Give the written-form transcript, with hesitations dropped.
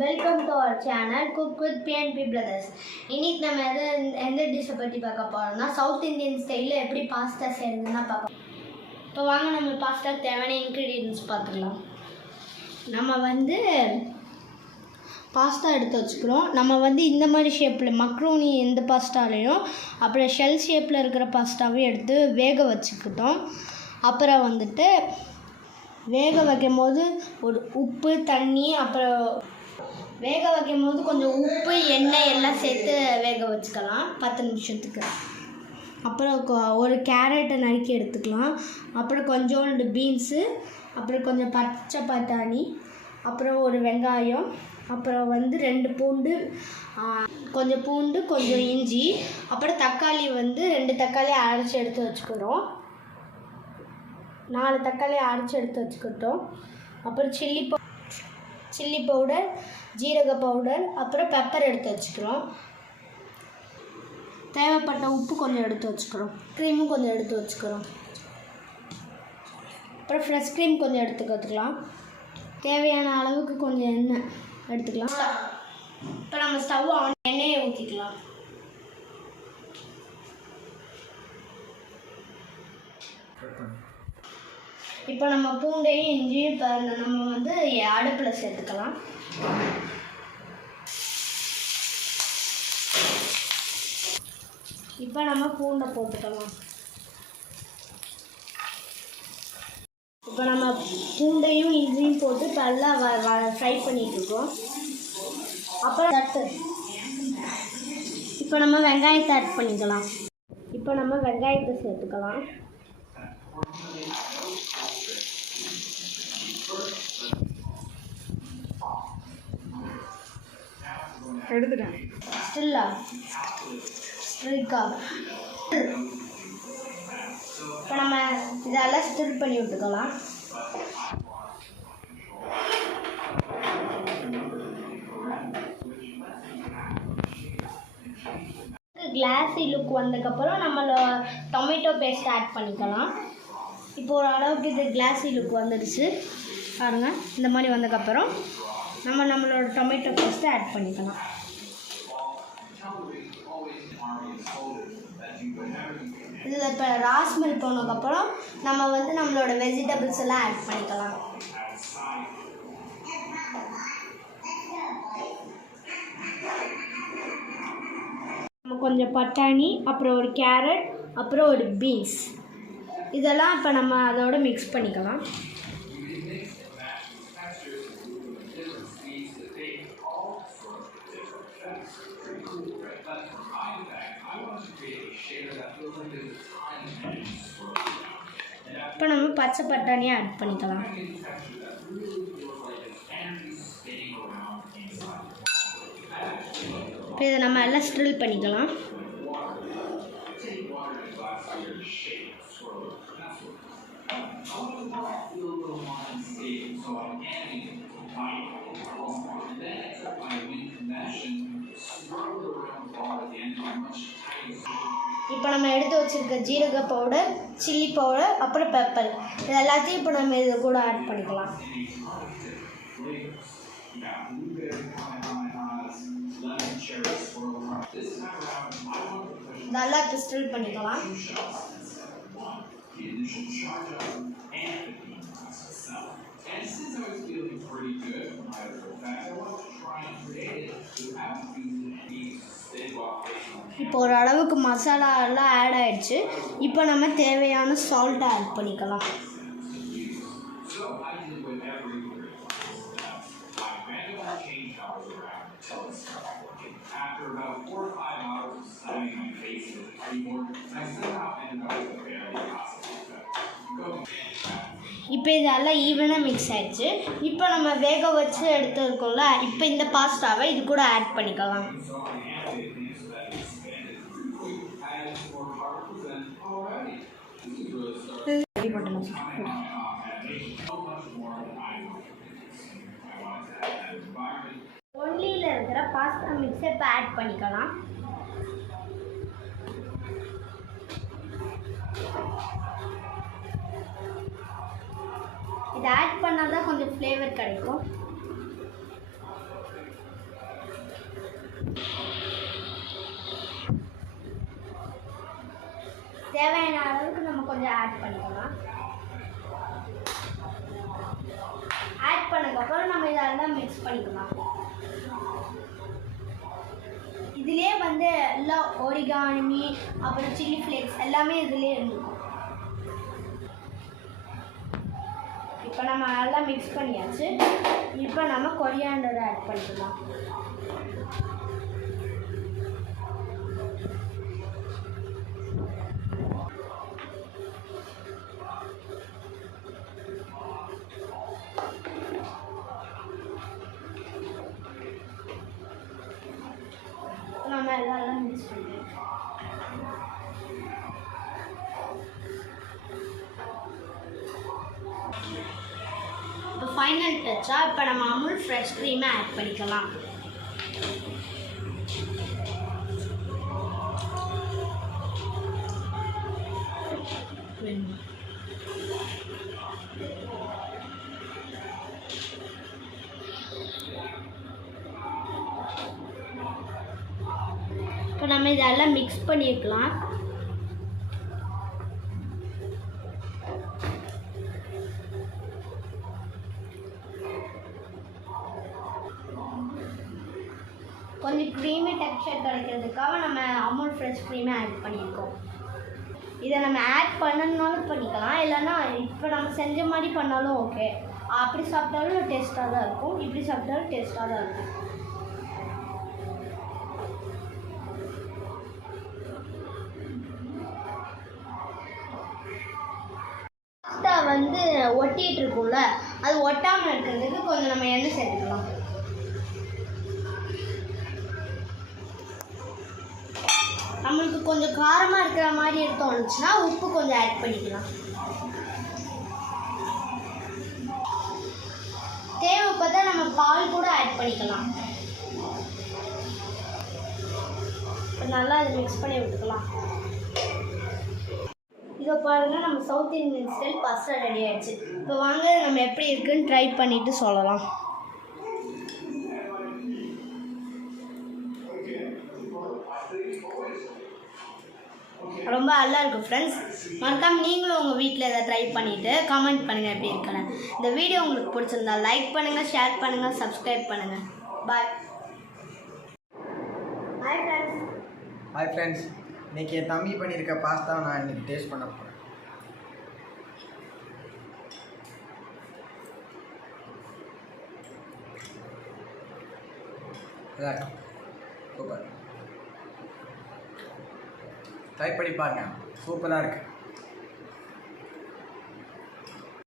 Welcome to our channel cook with PNP brothers. இன்னைக்கு நம்ம எந்த டிஷ்ஷை பற்றி பார்க்க போகிறோம்னா சவுத் இந்தியன் ஸ்டைலில் எப்படி பாஸ்தா செய்யறதுன்னா பார்க்க. இப்போ வாங்க நம்ம பாஸ்தா தேவையான இன்க்ரீடியன்ஸ் பார்த்துக்கலாம். நம்ம பாஸ்தா எடுத்து வச்சுக்கிறோம். நம்ம இந்த மாதிரி ஷேப்பில் மக்ரோனி எந்த பாஸ்தாலையும் அப்புறம் ஷெல் ஷேப்பில் இருக்கிற பாஸ்தாவையும் எடுத்து வேக வச்சுக்கிட்டோம். அப்புறம் வேக வைக்கும் போது ஒரு உப்பு தண்ணி அப்புறம் வேக வைக்கும் போது கொஞ்சம் உப்பு எண்ணெய் எல்லாம் சேர்த்து வேக வச்சுக்கலாம் 10 நிமிஷத்துக்கு. அப்புறம் ஒரு கேரட்டை நறுக்கி எடுத்துக்கலாம். அப்புறம் கொஞ்சோண்டு பீன்ஸு, அப்புறம் கொஞ்சம் பச்சை பட்டாணி, அப்புறம் ஒரு வெங்காயம், அப்புறம் 2 பூண்டு, கொஞ்சம் பூண்டு கொஞ்சம் இஞ்சி, அப்புறம் தக்காளி 2 தக்காளி அரைச்சி எடுத்து வச்சுக்கிறோம். 4 தக்காளி அரைச்சி எடுத்து வச்சுக்கிட்டோம். அப்புறம் சில்லி பவுடர், ஜீரக பவுடர், அப்புறம் பெப்பர் எடுத்து வச்சுக்கிறோம். தேவைப்பட்ட உப்பு கொஞ்சம் எடுத்து வச்சுக்கிறோம். க்ரீமும் கொஞ்சம் எடுத்து வச்சுக்கிறோம். அப்புறம் ஃப்ரெஷ் க்ரீம் கொஞ்சம் எடுத்துக்கலாம். தேவையான அளவுக்கு கொஞ்சம் எண்ணெய் எடுத்துக்கலாம். இப்போ நம்ம ஸ்டவ் ஆன் எண்ணெயை ஊற்றிக்கலாம். இப்போ நம்ம பூண்டையும் இஞ்சியும் நம்ம அடுப்பில் சேர்த்துக்கலாம். இப்போ நம்ம பூண்டை போட்டுக்கலாம். இப்போ நம்ம பூண்டையும் இஞ்சியும் போட்டு நல்லா ஃப்ரை பண்ணிட்டுருக்கோம். அப்புறம் இப்போ நம்ம வெங்காயத்தை ஆட் பண்ணிக்கலாம். இப்போ நம்ம வெங்காயத்தை சேர்த்துக்கலாம். எடுத்துட்டேன். இப்போ நம்ம இதெல்லாம் ஸ்டிர் பண்ணி விட்டுக்கலாம். கிளாஸி லுக் வந்ததுக்கப்புறம் டொமேட்டோ பேஸ்ட் ஆட் பண்ணிக்கலாம். இப்போ ஒரு அளவுக்கு இது கிளாஸி லுக் வந்துடுச்சு பாருங்கள். இந்த மாதிரி வந்ததுக்கப்புறம் நம்மளோட டொமேட்டோ பேஸ்ட்டை ஆட் பண்ணிக்கலாம். இதில் இப்போ ராஸ்மெல் போனதுக்கப்புறம் நம்மளோட வெஜிடபிள்ஸ் எல்லாம் ஆட் பண்ணிக்கலாம். நம்ம கொஞ்சம் பட்டாணி, அப்புறம் ஒரு கேரட், அப்புறம் ஒரு பீன்ஸ் இதெல்லாம் இப்போ நம்ம அதோட மிக்ஸ் பண்ணிக்கலாம். இப்போ நம்ம பச்சை பட்டாணியை ஆட் பண்ணிக்கலாம். இப்போ இதை நம்ம எல்லாம் ஸ்ட்ரில் பண்ணிக்கலாம். இப்போ நம்ம எடுத்து வச்சுருக்க ஜீரக பவுடர், சில்லி பவுடர், அப்புறம் பெப்பர் இது எல்லாத்தையும் இப்போ நம்ம இது கூட ஆட் பண்ணிக்கலாம். நல்லா ஸ்டிர் பண்ணிக்கலாம். இப்போ ஒரு அளவுக்கு மசாலா எல்லாம் ஆட் ஆயிடுச்சு. இப்போ நம்ம தேவையான சால்ட்டை ஆட் பண்ணிக்கலாம். இப்போ இதெல்லாம் ஈவனாக மிக்ஸ் ஆயிடுச்சு. இப்போ நம்ம வேக வச்சு எடுத்துருக்கோம்ல, இப்போ இந்த பாஸ்தாவை இது கூட ஆட் பண்ணிக்கலாம். ஒன்லியில் இருக்கிற பாஸ்தா மிக்ஸை இப்போ ஆட் பண்ணிக்கலாம். இதை ஆட் பண்ணால் தான் கொஞ்சம் ஃப்ளேவர் கிடைக்கும். தேவையான அளவுக்கு நம்ம கொஞ்சம் ஆட் பண்ணிக்கலாம். ஆட் பண்ணதுக்கப்புறம் நம்ம இதெல்லாம் மிக்ஸ் பண்ணிக்கலாம். இதிலே வந்து எல்லாம் ஒரிகானி அப்புறம் சில்லி ஃப்ளேக்ஸ் எல்லாமே இதிலே இருக்கும். இப்போ நம்ம நல்லா மிக்ஸ் பண்ணியாச்சு. இப்போ நம்ம கொரியாண்டரை ஆட் பண்ணிக்கலாம். நம்ம எல்லாம் மிக்ஸ் பண்ணிக்கலாம். இப்போ ஃபைனல் டச்சாக இப்போ நம்ம அமுல் ஃப்ரெஷ் க்ரீமை ஆட் பண்ணிக்கலாம். இப்போ நம்ம இதெல்லாம் மிக்ஸ் பண்ணிக்கலாம். கொஞ்சம் க்ரீமி டெக்ஸ்சர் கிடைக்கிறதுக்காக நம்ம அமுல் ஃப்ரெஷ் க்ரீமை ஆட் பண்ணியிருக்கோம். இதை நம்ம ஆட் பண்ணணுன்னாலும் பண்ணிக்கலாம், இல்லைன்னா இப்போ நம்ம செஞ்ச மாதிரி பண்ணாலும் ஓகே. அப்படி சாப்பிட்டாலும் டேஸ்ட்டாக தான் இருக்கும், இப்படி சாப்பிட்டாலும் டேஸ்ட்டாக தான் இருக்கும். பாஸ்தா வந்து ஒட்டிகிட்டு இருக்கும்ல, அது ஒட்டாமல் இருக்கிறதுக்கு கொஞ்சம் நம்ம எண்ணெய் சேர்த்துக்கலாம். நம்மளுக்கு கொஞ்சம் காரமாக இருக்கிற மாதிரி தோணுச்சுன்னா உப்பு கொஞ்சம் ஆட் பண்ணிக்கலாம். தேவைப்பட்டா நம்ம பால் கூட ஆட் பண்ணிக்கலாம். நல்லா அதை மிக்ஸ் பண்ணி விட்டுக்கலாம். இதை பாருங்கள், நம்ம south Indian style pasta ready ஆகிடுச்சு. இப்போ வாங்க நம்ம எப்படி இருக்குன்னு ட்ரை பண்ணிவிட்டு சொல்லலாம். ரொம்ப நல்லா இருக்கும் ஃப்ரெண்ட்ஸ். மறக்காம நீங்களும் உங்கள் வீட்டில் இதை ட்ரை பண்ணிவிட்டு கமெண்ட் பண்ணுங்கள் எப்படி இருக்குன்னு. இந்த வீடியோ உங்களுக்கு பிடிச்சிருந்தா லைக் பண்ணுங்கள், ஷேர் பண்ணுங்கள், சப்ஸ்கிரைப் பண்ணுங்கள். Bye. Hi friends. Hi friends. இன்றைக்கி என் தம்பி பண்ணியிருக்க பாஸ்தா நான் இன்றைக்கி டேஸ்ட் பண்ண போகிறேன். சூப்பர். ட்ரை பண்ணி பாருங்கள், சூப்பராக இருக்குது.